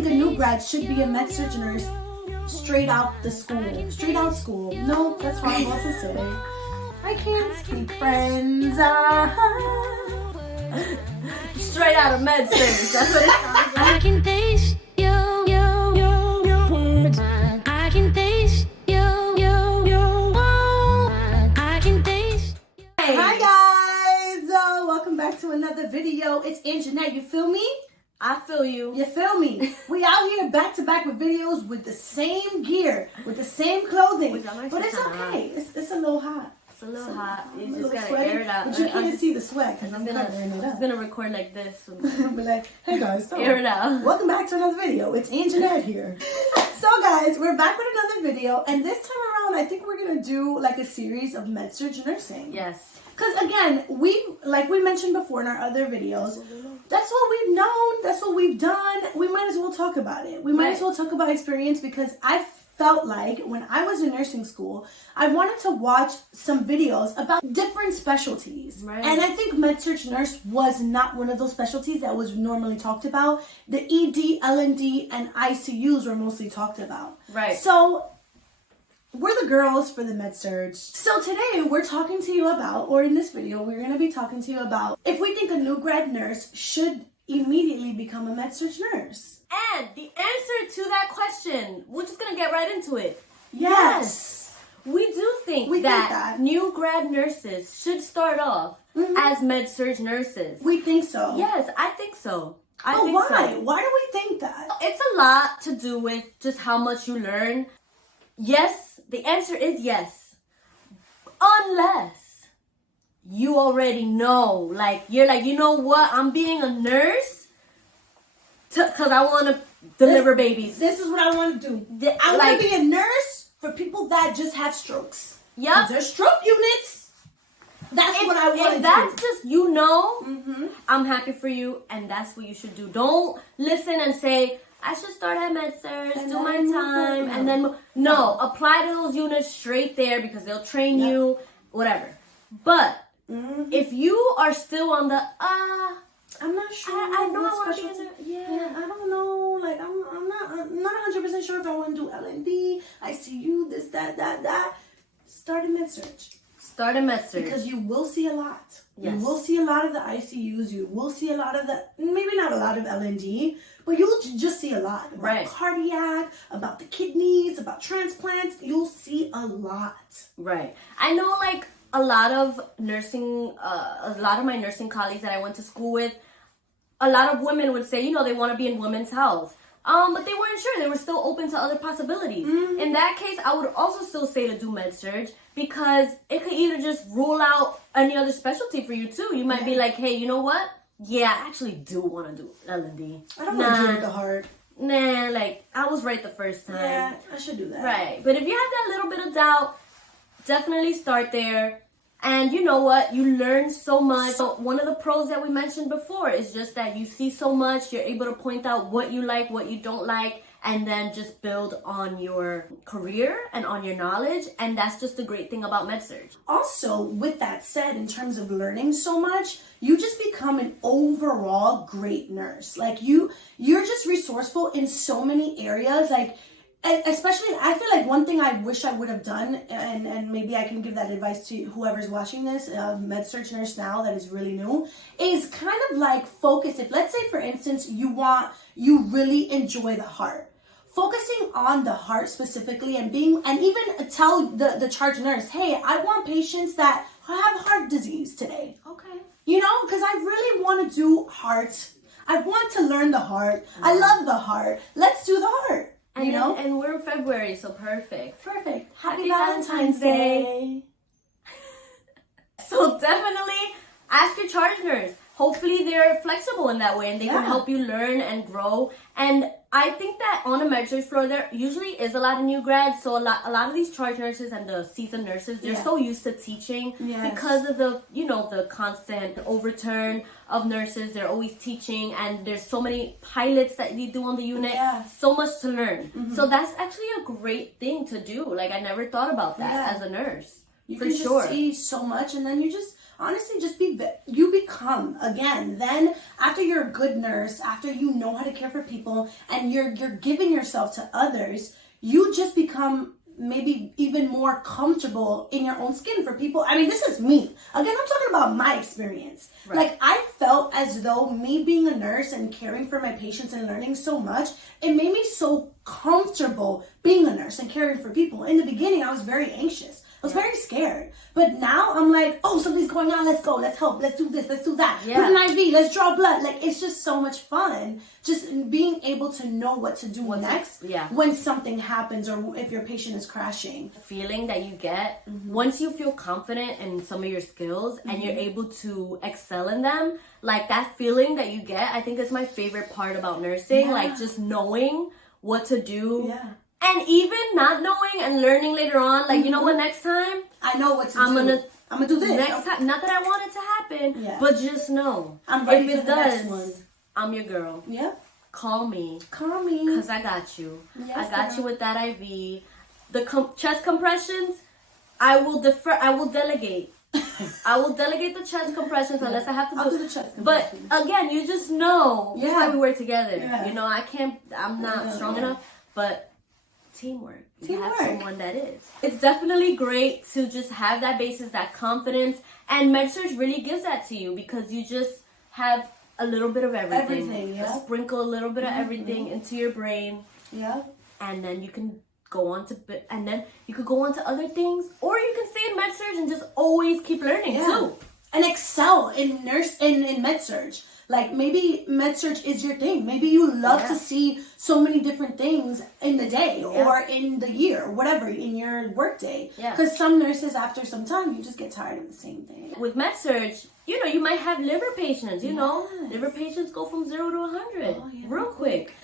think a new grad should be a MedSurg nurse straight out school. No, that's horrible to say. I can't speak, friends. Straight out of MedSurg. That's what it sounds like. I can taste you. I can taste you. I can taste. Hi guys, welcome back to another video. It's Ang&Nat, you feel me? I feel you. You feel me? We out here back to back with videos with the same gear, with the same clothing. But it's okay. It's a little hot. It's a little hot. You I'm a just little gotta sweaty, air it out. But you can't see the sweat because I'm gonna record like this. be like, hey guys, so Air it out. welcome back to another video. It's Ang&Nat here. So guys, we're back with another video, and this time around, I think we're gonna do like a series of MedSurg nursing. Yes. Because again, like we mentioned before in our other videos, that's what we've known, that's what we've done. We might as well talk about it. We might as well talk about experience, because I felt like when I was in nursing school, I wanted to watch some videos about different specialties. Right. And I think MedSurg nurse was not one of those specialties that was normally talked about. The ED, L&D, and ICUs were mostly talked about. Right. So we're the girls for the MedSurg. So today we're talking to you about, or in this video, we're going to be talking to you about if we think a new grad nurse should immediately become a MedSurg nurse. And the answer to that question, we're just gonna get right into it. Yes. We do think that new grad nurses should start off as MedSurg nurses. We think so. Yes, I think so. But why? Why do we think that? It's a lot to do with just how much you learn. Yes, the answer is yes. Unless you already know, you're like, you know what? I'm being a nurse because I want to deliver babies. This is what I want to do. I want to be a nurse for people that just have strokes. Yep. There's stroke units. That's what I want to do. If that's just, I'm happy for you, and that's what you should do. Don't listen and say, I should start at MedSurg, do my time, and then, no, apply to those units straight there because they'll train you, whatever. But if you are still on the, I'm not sure. I know I want to be I don't know. Like I'm not 100% sure if I want to do L&D, ICU, this, that. Start in MedSurg. Start in MedSurg. Because you will see a lot. Yes. You will see a lot of the ICUs. You will see a lot of the, maybe not a lot of L&D, but you'll just see a lot. About cardiac, about the kidneys, about transplants. You'll see a lot. Right. I know a lot of nursing, a lot of my nursing colleagues that I went to school with, a lot of women would say, they want to be in women's health. But they weren't sure. They were still open to other possibilities. In that case, I would also still say to do MedSurg, because it could either just rule out any other specialty for you too. You might be like, hey, you know what? Yeah, I actually do want to do L&D. I don't want to do it with the heart. Nah, I was right the first time. Yeah, I should do that. Right. But if you have that little bit of doubt, definitely start there. And you know what? You learn so much. So one of the pros that we mentioned before is just that you see so much. You're able to point out what you like, what you don't like, and then just build on your career and on your knowledge. And that's just the great thing about MedSurg. Also, with that said, in terms of learning so much, you just become an overall great nurse. You're just resourceful in so many areas. Especially, I feel like one thing I wish I would have done, and maybe I can give that advice to whoever's watching this, MedSurg nurse now that is really new, is kind of focus. If, let's say, for instance, you really enjoy the heart. Focusing on the heart specifically and even tell the charge nurse, hey, I want patients that have heart disease today. Okay. Because I really want to do heart. I want to learn the heart. I love the heart. Let's do the heart. And we're in February, so perfect. Perfect. Happy Valentine's Day. So definitely ask your charge nurse. Hopefully they're flexible in that way and they can help you learn and grow. And I think that on a MedSurg floor, there usually is a lot of new grads. So a lot of these charge nurses and the seasoned nurses, they're so used to teaching because of the, the constant overturn of nurses. They're always teaching, and there's so many pilots that you do on the unit. So much to learn. So that's actually a great thing to do. I never thought about that as a nurse. You can just see so much, and then you just honestly, you become, again, then after you're a good nurse, after you know how to care for people and you're giving yourself to others, you just become maybe even more comfortable in your own skin for people. I mean, this is me. Again, I'm talking about my experience. Right. Like, I felt as though me being a nurse and caring for my patients and learning so much, it made me so comfortable being a nurse and caring for people. In the beginning, I was very anxious. I was very scared. But now I'm like, oh, something's going on. Let's go. Let's help. Let's do this. Let's do that. Yeah. Put an IV. Let's draw blood. Like, it's just so much fun. Just being able to know what to do next when something happens or if your patient is crashing. The feeling that you get once you feel confident in some of your skills and you're able to excel in them, like that feeling that you get, I think is my favorite part about nursing. Yeah. Like just knowing what to do. Yeah. And even not knowing and learning later on, like, you know what, next time, I know what to do. I'm gonna do this. Next time, not that I want it to happen, but just know. I'm ready if for it the does, next one. I'm your girl. Yeah. Call me. Call me. Because I got you. Yes, I got girl. you with that IV. The chest compressions, I will delegate. I will delegate the chest compressions unless I have to I'll do the chest But compressions. again, you just know. That's why we work together. Yeah. You know, I'm not strong enough, but teamwork. You have someone that is. It's definitely great to just have that basis, that confidence, and MedSurg really gives that to you because you just have a little bit of everything. Sprinkle a little bit of everything into your brain. Yeah. And then you can go on to other things, or you can stay in MedSurg and just always keep learning too. And excel in MedSurg. Like, maybe MedSurg is your thing. Maybe you love to see so many different things in the day or in the year, or whatever, in your work day. Because some nurses, after some time, you just get tired of the same thing. With MedSurg, you know, you might have liver patients, you know. Liver patients go from 0 to 100 real quick.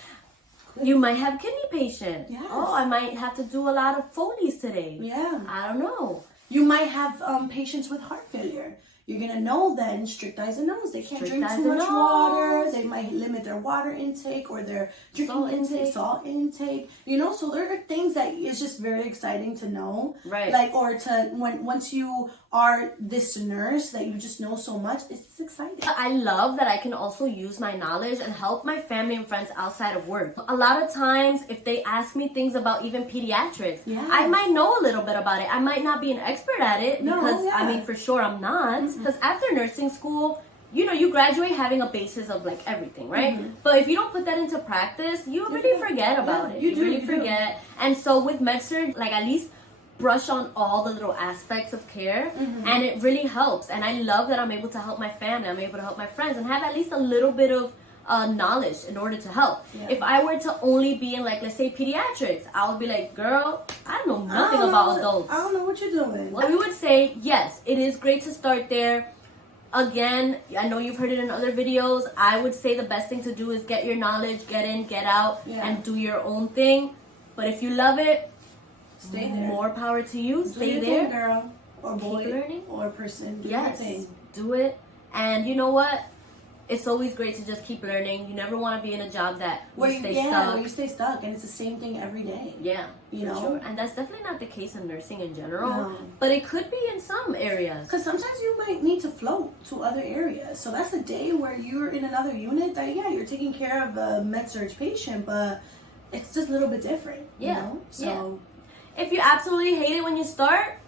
You might have kidney patients. Yes. Oh, I might have to do a lot of Foley's today. Yeah. I don't know. You might have patients with heart failure. You're going to know then strict I's and O's. They can't drink too much water. They might limit their water intake or their drinking salt intake. You know, so there are things that is just very exciting to know. Right. Like, or to, once you are this nurse that you just know so much, it's just exciting. I love that I can also use my knowledge and help my family and friends outside of work. A lot of times, if they ask me things about even pediatrics, I might know a little bit about it. I might not be an expert at it because, I mean, for sure I'm not. Because after nursing school, you know, you graduate having a basis of like everything, right? But if you don't put that into practice, you really forget about it. You really forget. And so with MedSurg, like, at least brush on all the little aspects of care, and it really helps. And I love that I'm able to help my family, I'm able to help my friends, and have at least a little bit of knowledge in order to help. If I were to only be in, like, let's say pediatrics, I would be like, girl, I know nothing about adults. I don't know what you're doing. Well, we would say, yes, it is great to start there. Again, I know you've heard it in other videos. I would say the best thing to do is get your knowledge, get in, get out, and do your own thing. But if you love it, stay there. More power to you. Stay there, there, girl, or boy, keep learning, or person. Do yes, your thing. do it. And you know what? It's always great to just keep learning. You never want to be in a job where you stay stuck. Where you stay stuck, and it's the same thing every day. Yeah, you know. Sure. And that's definitely not the case in nursing in general. No. But it could be in some areas. Because sometimes you might need to float to other areas. So that's a day where you're in another unit that, you're taking care of a MedSurg patient, but it's just a little bit different. You know? So if you absolutely hate it when you start,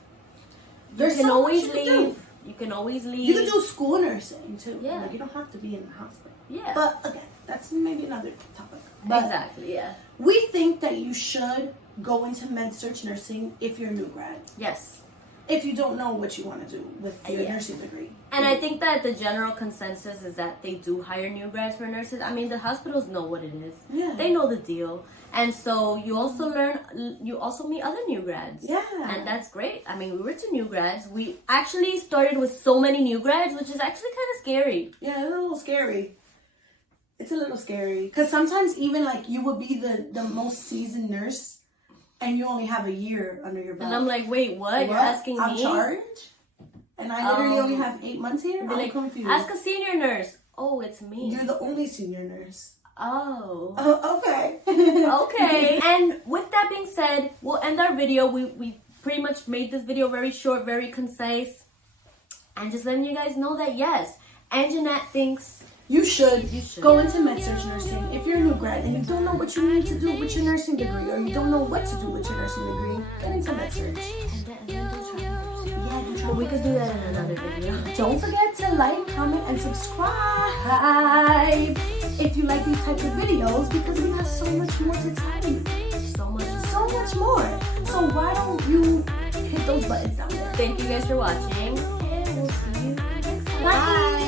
you can always leave. You can always leave. You can do school nursing too. Yeah. Like, you don't have to be in the hospital. Yeah. But again, that's maybe another topic. But exactly, yeah. We think that you should go into MedSurg nursing if you're a new grad. Yes. If you don't know what you want to do with your nursing degree. And I think that the general consensus is that they do hire new grads for nurses. I mean, the hospitals know what it is. Yeah. They know the deal. And so you also meet other new grads. Yeah. And that's great. I mean, we were two new grads. We actually started with so many new grads, which is actually kind of scary. Yeah, it's a little scary. It's a little scary. Because sometimes even, like, you would be the most seasoned nurse and you only have a year under your belt. And I'm like, wait, what? You're asking me? I'm charged? And I literally only have 8 months here? I'm confused. Ask a senior nurse. Oh, it's me. You're the only senior nurse. Oh. Okay. Okay. And with that being said, we'll end our video. We pretty much made this video very short, very concise. and just letting you guys know that yes, Ang&Nat thinks You should should. go into MedSurg Nursing. If you're a new grad and you don't know what you need to do with your nursing degree, or you don't know what to do with your nursing degree, get into MedSurg. and then do but we could do that in another video. Don't forget to like, comment, and subscribe if you like these types of videos, because we have so much more to tell you. So much more. So why don't you hit those buttons down there? Thank you guys for watching, and we'll see you next time. Bye.